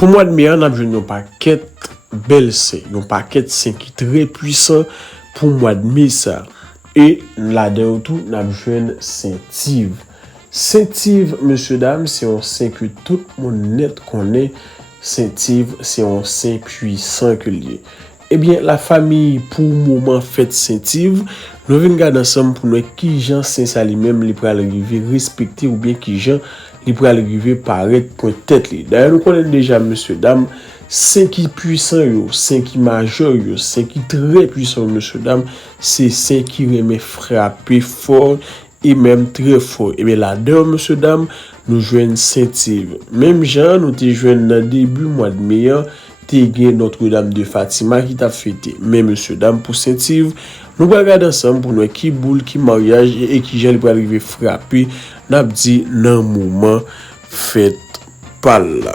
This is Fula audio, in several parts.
Pour moi de mai, on a besoin d'un paquet belle saint, un paquet saint qui très puissant pour moi de mai ça. Et là-dedans tout, on a besoin Saint-Yves. Saint-Yves, monsieur dame, c'est un saint que tout le monde net connaît. Saint-Yves, c'est un saint puissant que lié. Eh bien, la famille, pour le moment, fête Saint-Yves, nous venons regarder ensemble pour nous qui gens saint ça lui-même, les pour arriver respecter ou bien qui gens les pour arriver paraître pour tête. D'ailleurs, nous connaissons déjà, monsieur dame, saint qui puissant, saint qui majeur, saint qui très puissant, monsieur dame, c'est saint qui remet frapper fort et même très fort. Et bien là-dedans, monsieur dame, nous jouons Saint-Yves. Même Jean, nous te jouons dans le début mois de mai, te Notre-Dame de Fatima qui t'a fêté. Mais monsieur dame, pour Saint-Yves, nous allons regarder ensemble pour nous qui boule, qui mariage et qui gèle pour arriver frapper. N'a dit dans moment fête pas là.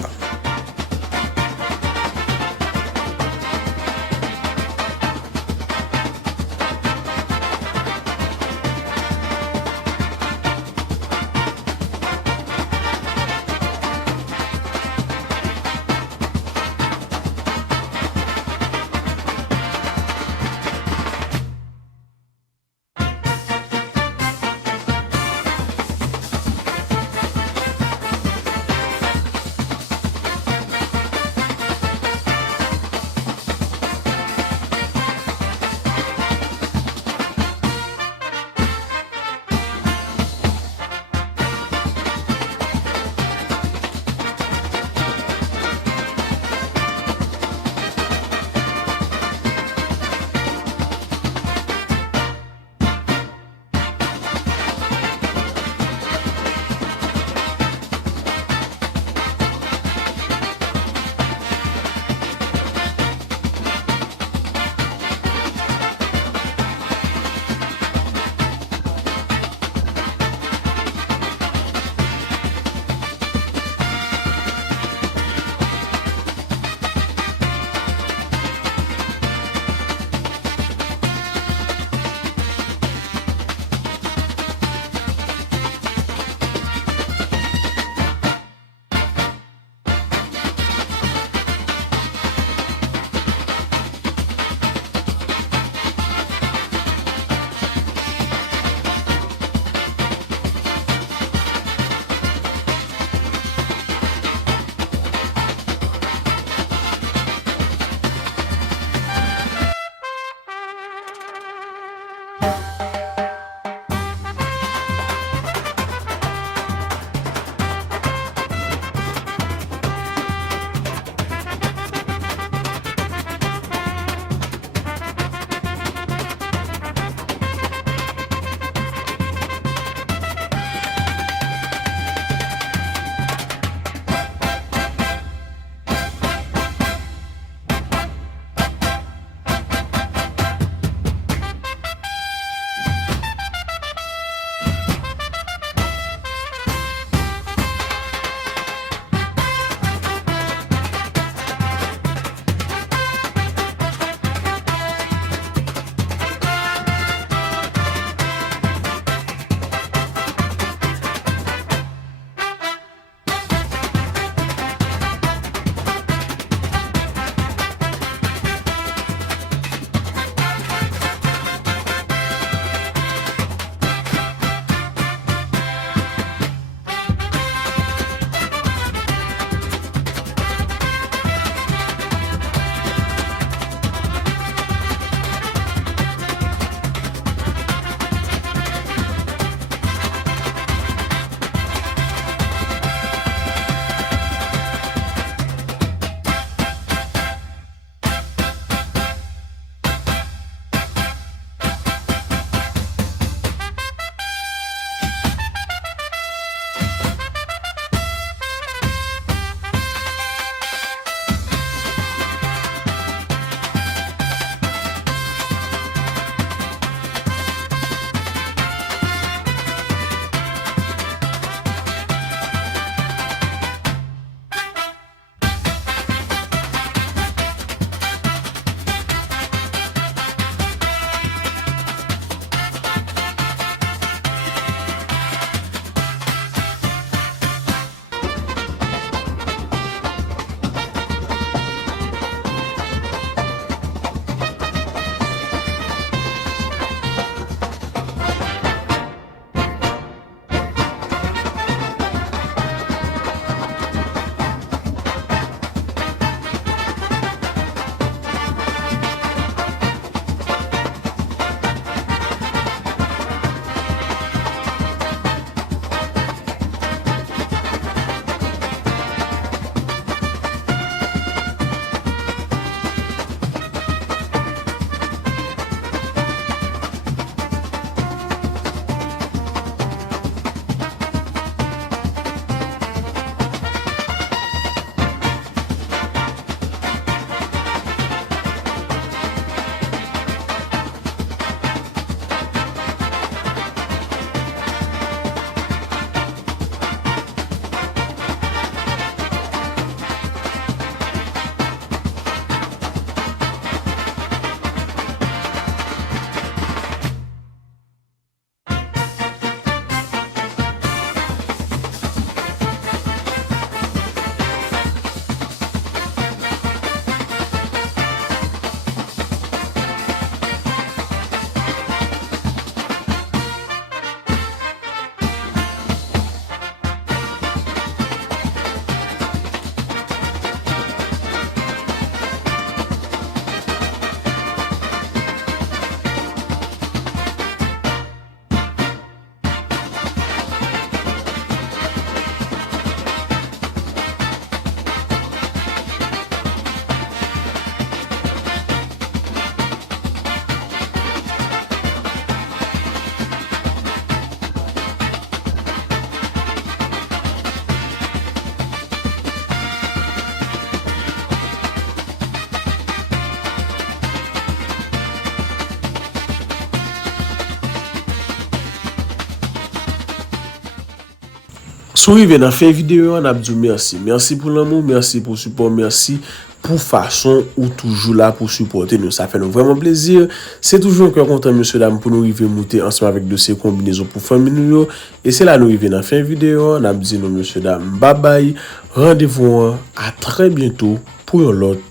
Si vous arrivez dans fin vidéo, on a dit merci. Merci pour l'amour, merci pour le support, merci pour façon ou toujours là pour supporter nous. Ça fait nous vraiment plaisir. C'est toujours un cœur content, monsieur, dame, pour nous arriver monter ensemble avec de ces combinaisons pour famille nous. Et c'est là nous arrivons dans fin vidéo. On a dit nous, monsieur, dame, bye bye. Rendez-vous à très bientôt pour une autre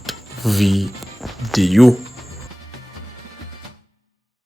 vidéo.